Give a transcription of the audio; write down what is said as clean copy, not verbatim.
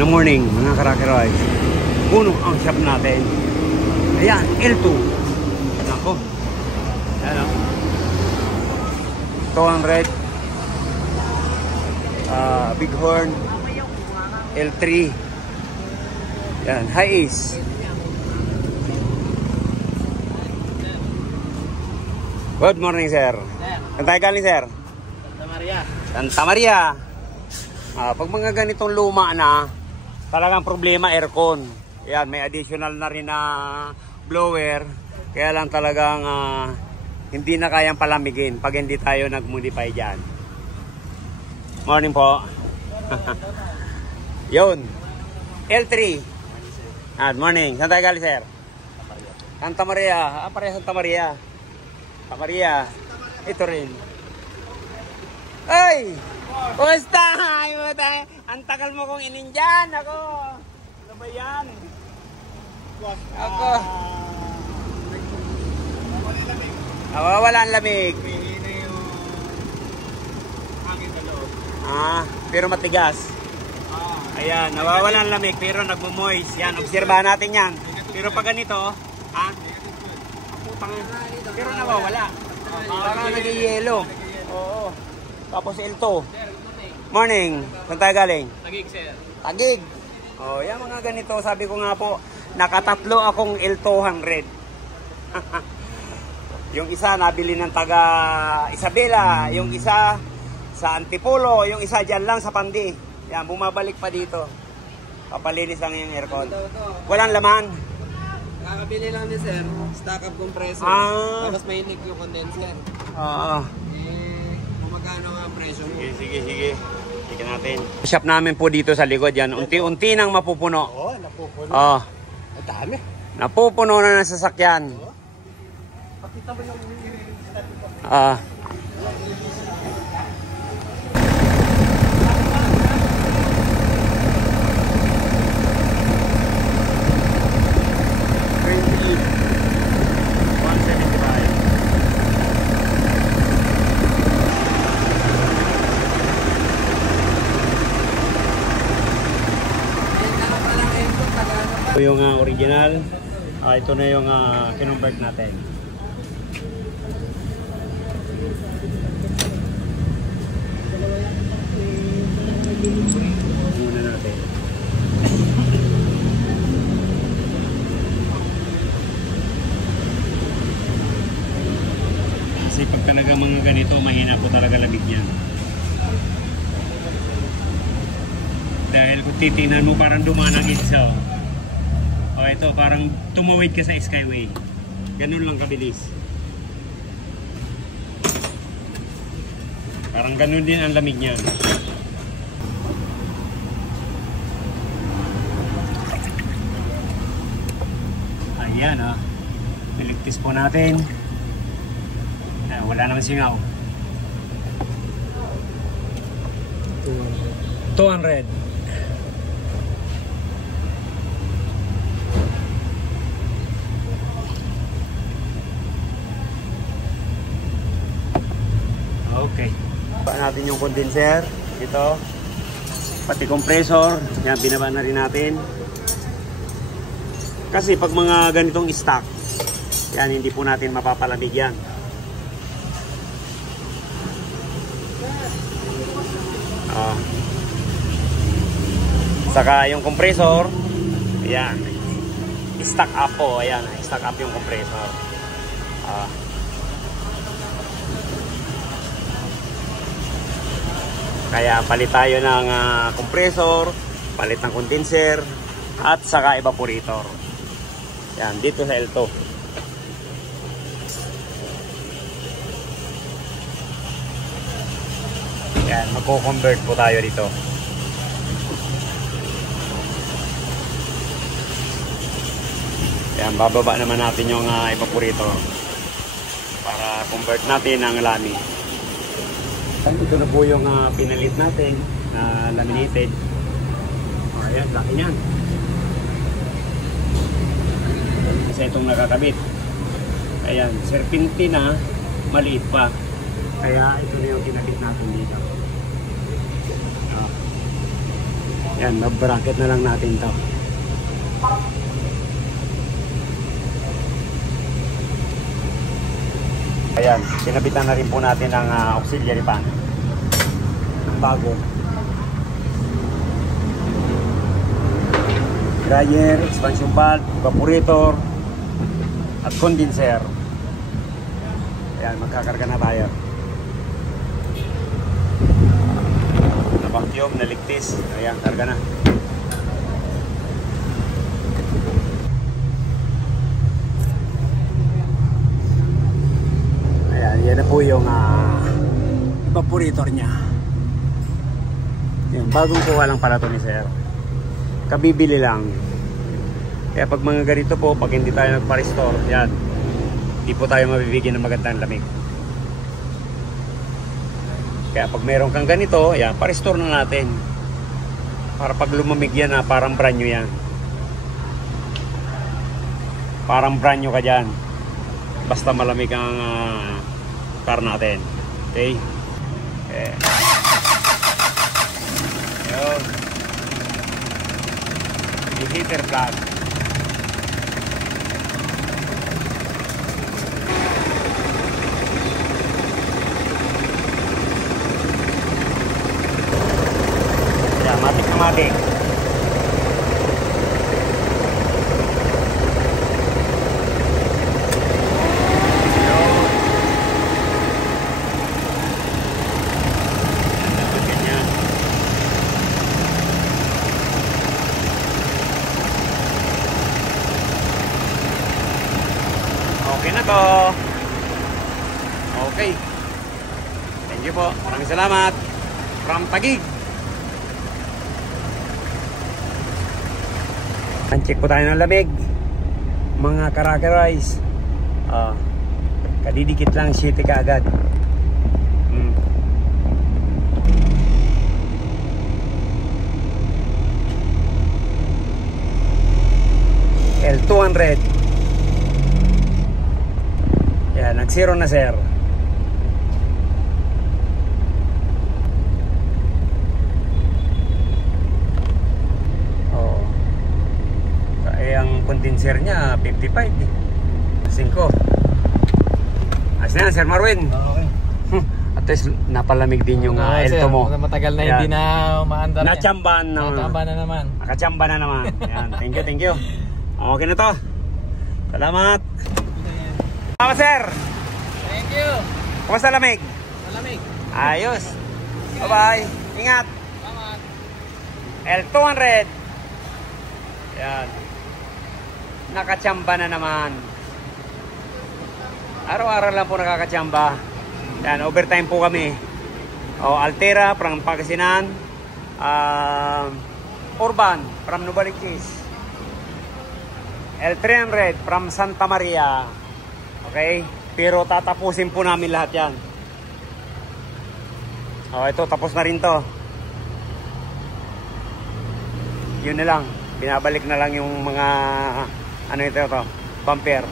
Magandang morning mga karakeroy. Puno ang shop natin. Ayan, L2. Nako. Ayan o. 200. Bighorn. L3. Ayan, high ace. Good morning, sir. Saan tayo galing, sir? Santa Maria. Santa Maria. Pag mga ganitong luma na, talagang problema aircon. Yan, may additional na rin na blower. Kaya lang talagang hindi na kayang palamigin pag hindi tayo nag-modify dyan. Morning po. Yun. L3. Good morning. Saan tayo galing, sir? Santa Maria. Pareha Santa Maria. Santa Maria. Ito rin. Ay! Kumusta? Ang tagal mo kong inindyan. Ako. Ano ba yan? Ako. Nawawala ang lamig. Pero matigas. Ayan, nawawala ang lamig pero nagmo-moist. Yan, obserbahan natin yan. Pero pag ganito, pero nawawala. Parang nag-yelo. Oo. Tapos L2. Morning. Saan tayo galing? Tagig, sir. Tagig. Oh, yan mga ganito. Sabi ko nga po, nakatatlo akong L200. Yung isa nabili ng taga Isabela, yung isa sa Antipolo, yung isa dyan lang sa Pandi. Yan, bumabalik pa dito. Papalinis lang yung aircon. Walang laman. Kakabili lang ni sir, stock up compressor. Tapos may leak yung condenser. Oo. Magkano nga ang presyo mo? Sige. Sige natin. Shop namin po dito sa likod yan. Unti-unti nang mapupuno. Oo, napupuno. Oo. Ang dami. Napupuno na ng sasakyan. Pakita mo yung ito yung original. Ito na yung kinonvert natin. Muna natin. Kasi pag talaga mga ganito, mahina po talaga lamig niyan. Dahil kung titingnan mo, parang dumanang isa. Ito, parang tumawid ka sa Skyway. Ganun lang kabilis. Parang ganun din ang lamig niya. Ayan niligtis po natin. Wala naman singaw. 200. Okay. Baba natin yung condenser dito. Pati compressor, yan binaba na rin natin. Kasi pag mga ganitong stock, yan hindi po natin mapapalamig yan. Saka yung compressor, yan. Stock up po, ayan, stock up yung compressor. Kaya palit tayo ng compressor, palit ng condenser, at saka evaporator. Yan, dito sa L2. Yan, magko-convert po tayo dito. Yan, bababa naman natin yung evaporator para convert natin ang lami. Ito na po yung pinalit natin na laminated. Ayan, laki niyan. Kasi itong nakakabit. Ayan, serpentina, maliit pa. Kaya ito na yung kinabit natin dito. Yan, mag-bracket na lang natin to. Ayan, sinabitan na rin po natin ang auxiliary pan. Ang bago. Dryer, expansion valve, evaporator, at condenser. Ayan, magkakarga na tayo. Na-vacuum, naligtis. Ayan, karga na. Ayan, yan na po yung evaporator niya. Ayan, bagong kuha lang pala ito ni Sir. Kabibili lang. Kaya pag mga ganito po, pag hindi tayo nagpa-restore, yan, hindi po tayo mabibigyan ng magandang lamig. Kaya pag meron kang ganito, yan, pa-restore na natin. Para pag lumamig yan, parang brand new yan. Parang brand new ka dyan. Basta malamig ang car natin. Okay? Okay. Yun. Heater plug. Yan, matik na matik. Okay na to. Okay. Thank you po. Maraming salamat. From Taguig. Check po tayo ng lamig. Mga karakterize. Kadidikit lang, shitty ka agad. L200. Yan, nag-zero na Sir. Oh. Ang condenser niya 55. 5. Ayos na yan, Sir Marwin. Okay. At least napalamig din yung L2 mo. Matagal na hindi na umaandar. Nachamban na. Nachamba na naman. Nakachamba na naman. Yan, thank you, thank you. Okay na to. Salamat. Salamat, Sir. Thank you. Kumusta lamig? Malamig. Ayos. Bye-bye. Ingat. Salamat. L200. Yan. Nakachamba na naman. Araw-araw lang po nakakachamba. Yan, overtime po kami. Altera from Pangasinan. Urban from Novaliches. L300 from Santa Maria. Okay? Pero tatapusin po namin lahat yan. Ito, tapos na rin to. Yun na lang. Binabalik na lang yung mga ano ito, bumper.